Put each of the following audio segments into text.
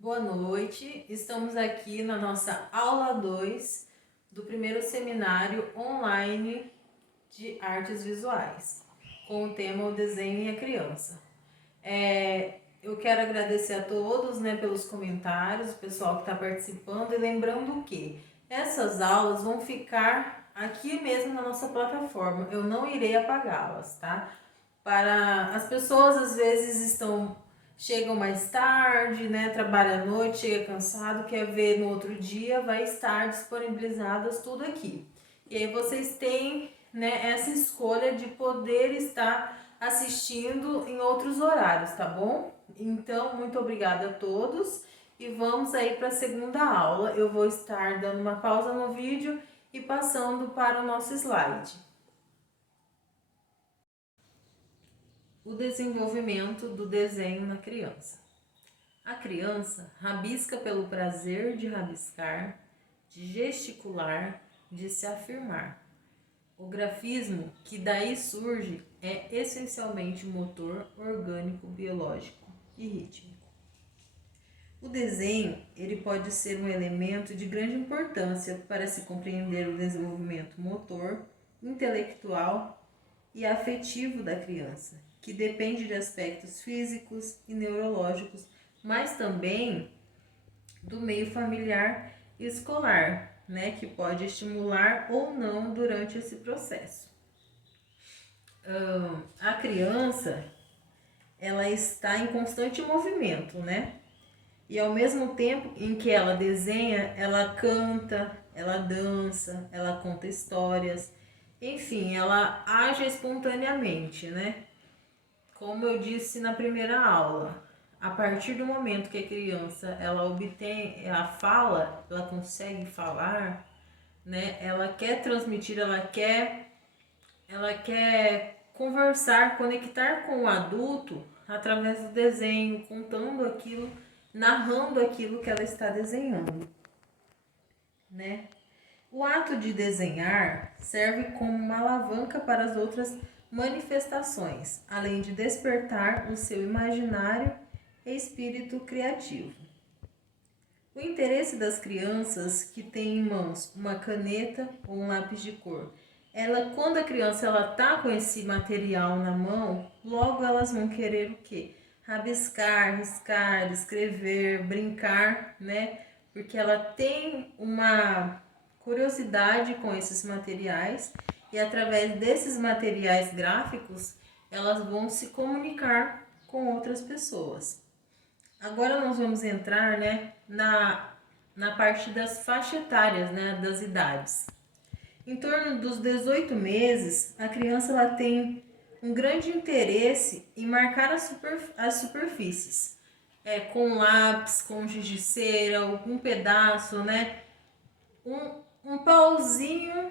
Boa noite, estamos aqui na nossa aula 2 do primeiro seminário online de artes visuais, com o tema O Desenho e a Criança. Eu quero agradecer a todos, pelos comentários, o pessoal que está participando, e lembrando que essas aulas vão ficar aqui mesmo na nossa plataforma, eu não irei apagá-las, tá? Para as pessoas às vezes chegam mais tarde, trabalha à noite, chega cansado, quer ver no outro dia, vai estar disponibilizadas tudo aqui. E aí vocês têm, essa escolha de poder estar assistindo em outros horários, tá bom? Então, muito obrigada a todos e vamos aí para a segunda aula. Eu vou estar dando uma pausa no vídeo e passando para o nosso slide. O desenvolvimento do desenho na criança. A criança rabisca pelo prazer de rabiscar, de gesticular, de se afirmar. O grafismo que daí surge é essencialmente motor, orgânico, biológico e rítmico. O desenho, ele pode ser um elemento de grande importância para se compreender o desenvolvimento motor, intelectual e afetivo da criança, que depende de aspectos físicos e neurológicos, mas também do meio familiar e escolar, que pode estimular ou não durante esse processo. A criança, ela está em constante movimento, E ao mesmo tempo em que ela desenha, ela canta, ela dança, ela conta histórias, enfim, ela age espontaneamente, Como eu disse na primeira aula, a partir do momento que a criança ela obtém a fala, ela consegue falar, Ela quer transmitir, ela quer conversar, conectar com o adulto através do desenho, contando aquilo, narrando aquilo que ela está desenhando, O ato de desenhar serve como uma alavanca para as outras manifestações, além de despertar o seu imaginário e espírito criativo. O interesse das crianças que têm em mãos uma caneta ou um lápis de cor, quando a criança está com esse material na mão, logo elas vão querer o quê? Rabiscar, riscar, escrever, brincar, Porque ela tem uma curiosidade com esses materiais e através desses materiais gráficos elas vão se comunicar com outras pessoas. Agora nós vamos entrar, na parte das faixas etárias, das idades. Em torno dos 18 meses, a criança ela tem um grande interesse em marcar as superfícies, com lápis, com giz de cera, algum pedaço, um pauzinho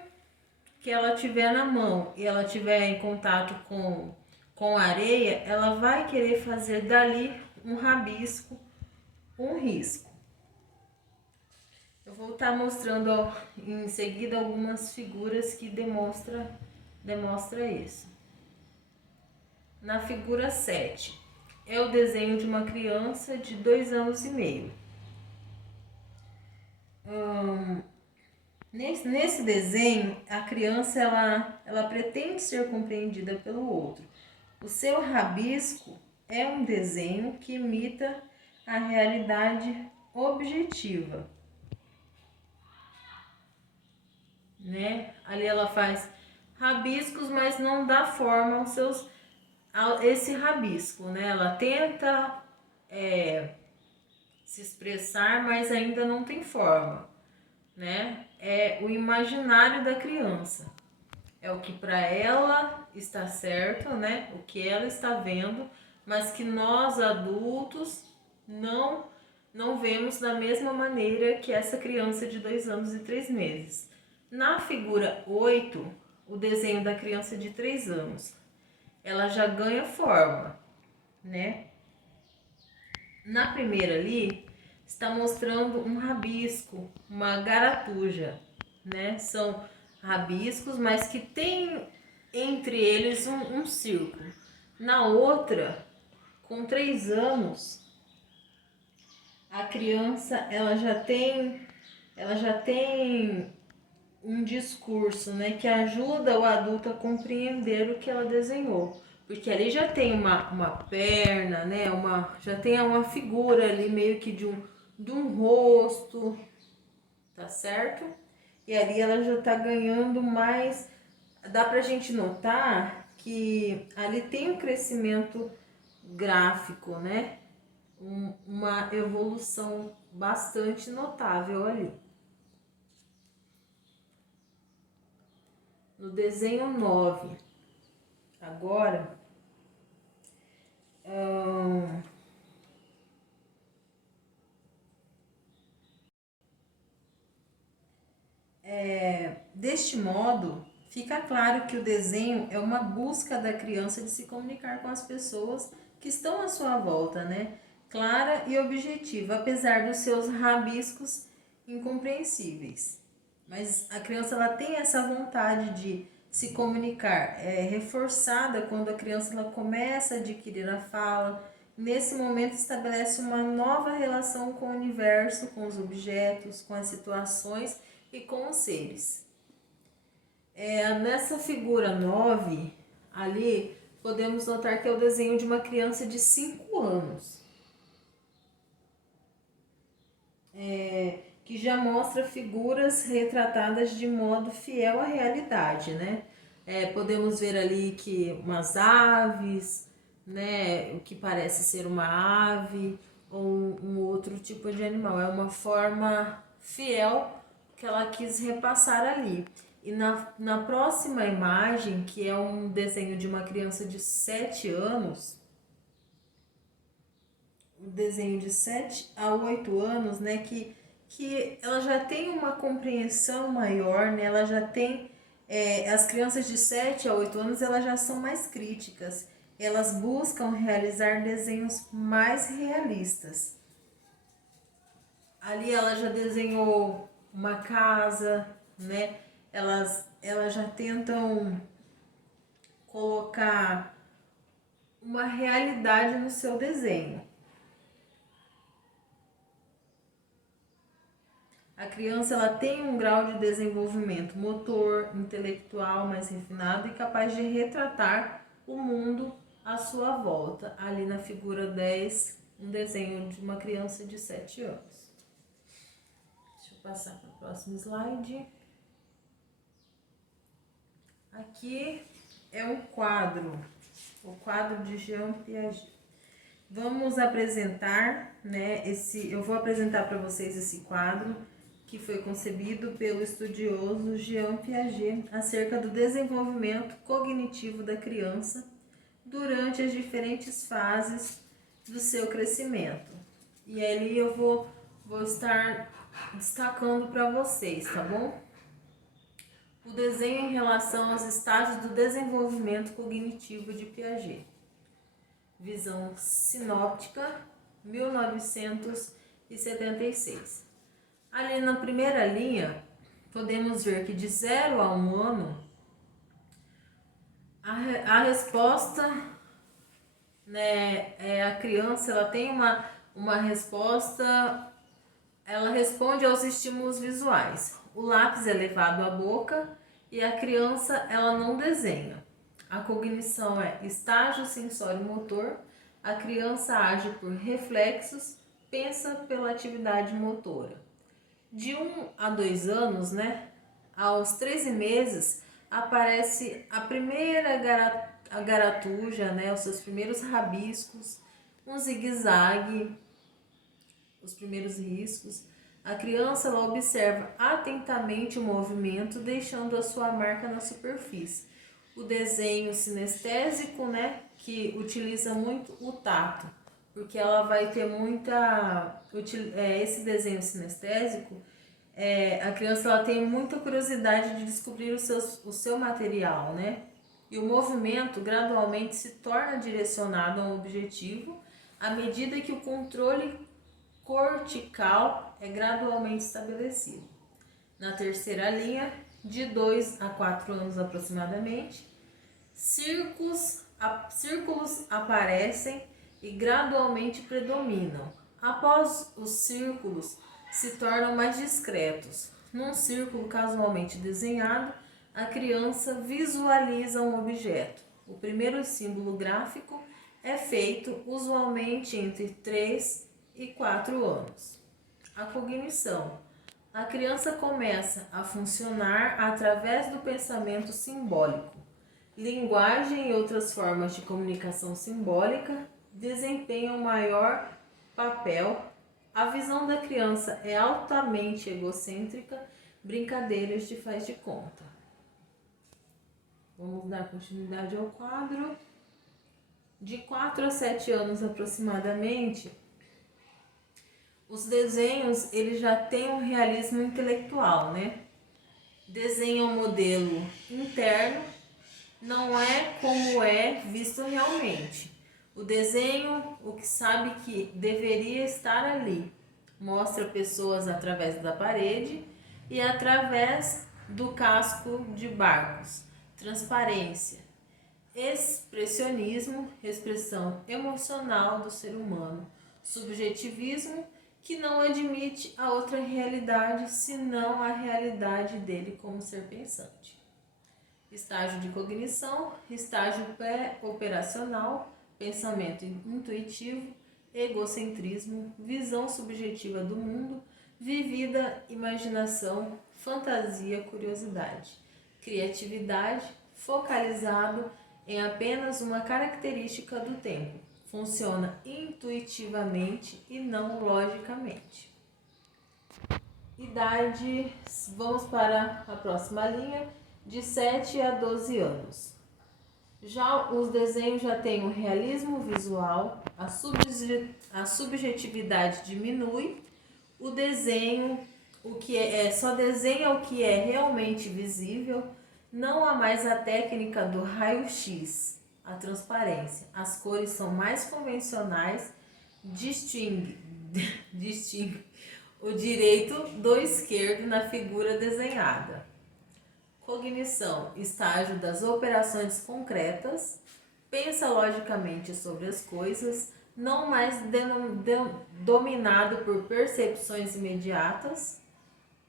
que ela tiver na mão e ela tiver em contato com a areia, ela vai querer fazer dali um rabisco, um risco. Eu vou estar mostrando em seguida algumas figuras que demonstra isso. Na figura 7, é o desenho de uma criança de 2 anos e meio. Nesse desenho, a criança ela pretende ser compreendida pelo outro. O seu rabisco é um desenho que imita a realidade objetiva, Ali ela faz rabiscos, mas não dá forma a esse rabisco, Ela tenta se expressar, mas ainda não tem forma, É o imaginário da criança. É o que para ela está certo, O que ela está vendo, mas que nós adultos não vemos da mesma maneira que essa criança de 2 anos e 3 meses. Na figura 8, o desenho da criança de 3 anos, ela já ganha forma, Na primeira ali, está mostrando um rabisco, uma garatuja, São rabiscos, mas que tem entre eles um círculo. Na outra, com 3 anos, a criança ela já tem um discurso, né, que ajuda o adulto a compreender o que ela desenhou. Porque ali já tem uma perna, né, já tem uma figura ali meio que de um rosto, tá certo? E ali ela já tá ganhando mais, dá pra gente notar que ali tem um crescimento gráfico, né? Uma evolução bastante notável ali. No desenho 9, agora, deste modo, fica claro que o desenho é uma busca da criança de se comunicar com as pessoas que estão à sua volta, né? Clara e objetiva, apesar dos seus rabiscos incompreensíveis. Mas a criança ela tem essa vontade de se comunicar, é reforçada quando a criança ela começa a adquirir a fala. Nesse momento estabelece uma nova relação com o universo, com os objetos, com as situações e com os seres. Nessa figura 9, ali, podemos notar que é o desenho de uma criança de 5 anos. Que já mostra figuras retratadas de modo fiel à realidade, né? Podemos ver ali que umas aves, né? O que parece ser uma ave ou um outro tipo de animal. É uma forma fiel que ela quis repassar ali. E na próxima imagem, que é um desenho de uma criança de 7 anos, um desenho de 7 a 8 anos, né, que ela já tem uma compreensão maior, né, ela já tem, as crianças de 7 a 8 anos, elas já são mais críticas, elas buscam realizar desenhos mais realistas. Ali ela já desenhou uma casa, né, elas já tentam colocar uma realidade no seu desenho. A criança ela tem um grau de desenvolvimento motor, intelectual mais refinado e capaz de retratar o mundo à sua volta. Ali na figura 10, um desenho de uma criança de 7 anos. Deixa eu passar para o próximo slide. Aqui é um quadro, o quadro de Jean Piaget. Vamos apresentar, né, eu vou apresentar para vocês esse quadro que foi concebido pelo estudioso Jean Piaget acerca do desenvolvimento cognitivo da criança durante as diferentes fases do seu crescimento. E ali eu vou estar destacando para vocês, tá bom? O desenho em relação aos estágios do desenvolvimento cognitivo de Piaget. Visão sinóptica, 1976. Ali na primeira linha, podemos ver que de 0 a 1 ano, a resposta, né, a criança ela tem uma resposta, ela responde aos estímulos visuais. O lápis é levado à boca e a criança ela não desenha. A cognição é estágio sensório-motor, a criança age por reflexos, pensa pela atividade motora. De 1 a 2 anos, né, aos 13 meses, aparece a primeira garatuja, né, os seus primeiros rabiscos, um zigue-zague, os primeiros riscos. A criança ela observa atentamente o movimento, deixando a sua marca na superfície. O desenho sinestésico, né, que utiliza muito o tato, porque ela vai ter esse desenho sinestésico, a criança ela tem muita curiosidade de descobrir o seu material, né? E o movimento gradualmente se torna direcionado a um objetivo à medida que o controle cortical é gradualmente estabelecido. Na terceira linha, de 2 a 4 anos aproximadamente, círculos aparecem e gradualmente predominam. Após os círculos, se tornam mais discretos. Num círculo casualmente desenhado, a criança visualiza um objeto. O primeiro símbolo gráfico é feito usualmente entre 3 e 4 anos. A cognição. A criança começa a funcionar através do pensamento simbólico. Linguagem e outras formas de comunicação simbólica desempenham maior papel. A visão da criança é altamente egocêntrica, brincadeiras de faz de conta. Vamos dar continuidade ao quadro. De 4 a 7 anos aproximadamente, os desenhos eles já têm um realismo intelectual, né? Desenha um modelo interno, não é como é visto realmente. O desenho, o que sabe que deveria estar ali, mostra pessoas através da parede e através do casco de barcos. Transparência, expressionismo, expressão emocional do ser humano. Subjetivismo, que não admite a outra realidade senão a realidade dele como ser pensante. Estágio de cognição, estágio pré-operacional, pensamento intuitivo, egocentrismo, visão subjetiva do mundo, vivida imaginação, fantasia, curiosidade, criatividade, focalizado em apenas uma característica do tempo, funciona intuitivamente e não logicamente. Idade, vamos para a próxima linha, de 7 a 12 anos. Já os desenhos já têm um realismo visual, a subjetividade diminui, o desenho só desenha o que é realmente visível, não há mais a técnica do raio-x, a transparência. As cores são mais convencionais, distingue o direito do esquerdo na figura desenhada. Cognição, estágio das operações concretas, pensa logicamente sobre as coisas, não mais dominado por percepções imediatas.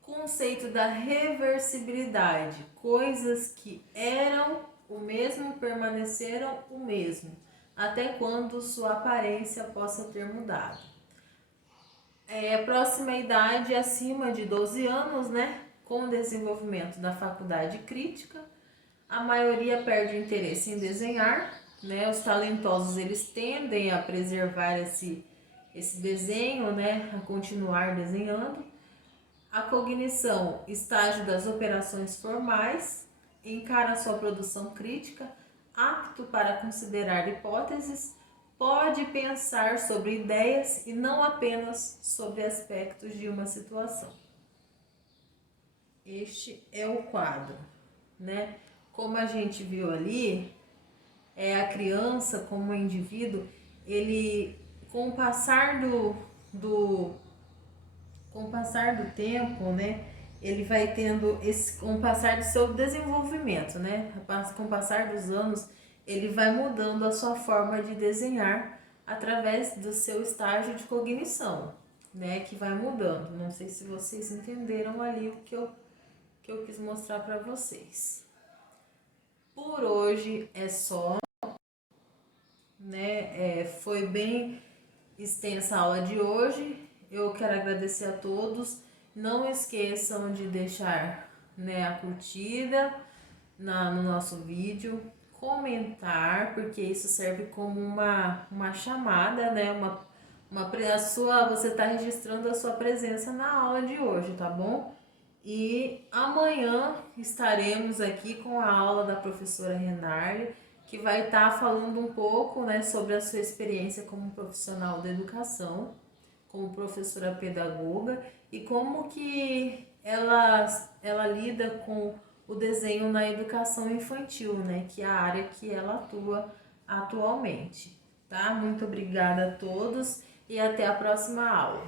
Conceito da reversibilidade, coisas que eram o mesmo permaneceram o mesmo, até quando sua aparência possa ter mudado. Próxima idade acima de 12 anos, né? Com o desenvolvimento da faculdade crítica, a maioria perde interesse em desenhar, né? Os talentosos eles tendem a preservar esse desenho, né? A continuar desenhando. A cognição, estágio das operações formais, encara sua produção crítica, apto para considerar hipóteses, pode pensar sobre ideias e não apenas sobre aspectos de uma situação. Este é o quadro, né? Como a gente viu ali, a criança como indivíduo, ele com o passar do tempo, né, ele vai tendo com o passar do seu desenvolvimento, né, com o passar dos anos, ele vai mudando a sua forma de desenhar através do seu estágio de cognição, né, que vai mudando. Não sei se vocês entenderam ali o que eu quis mostrar para vocês. Por hoje é só, né, foi bem extensa a aula de hoje. Eu quero agradecer a todos. Não esqueçam de deixar, né, a curtida no nosso vídeo, comentar, porque isso serve como uma chamada, né? Você está registrando a sua presença na aula de hoje, tá bom? E amanhã estaremos aqui com a aula da professora Renarli, que vai estar falando um pouco, né, sobre a sua experiência como profissional da educação, como professora pedagoga e como que ela lida com o desenho na educação infantil, né, que é a área que ela atua atualmente, tá? Muito obrigada a todos e até a próxima aula.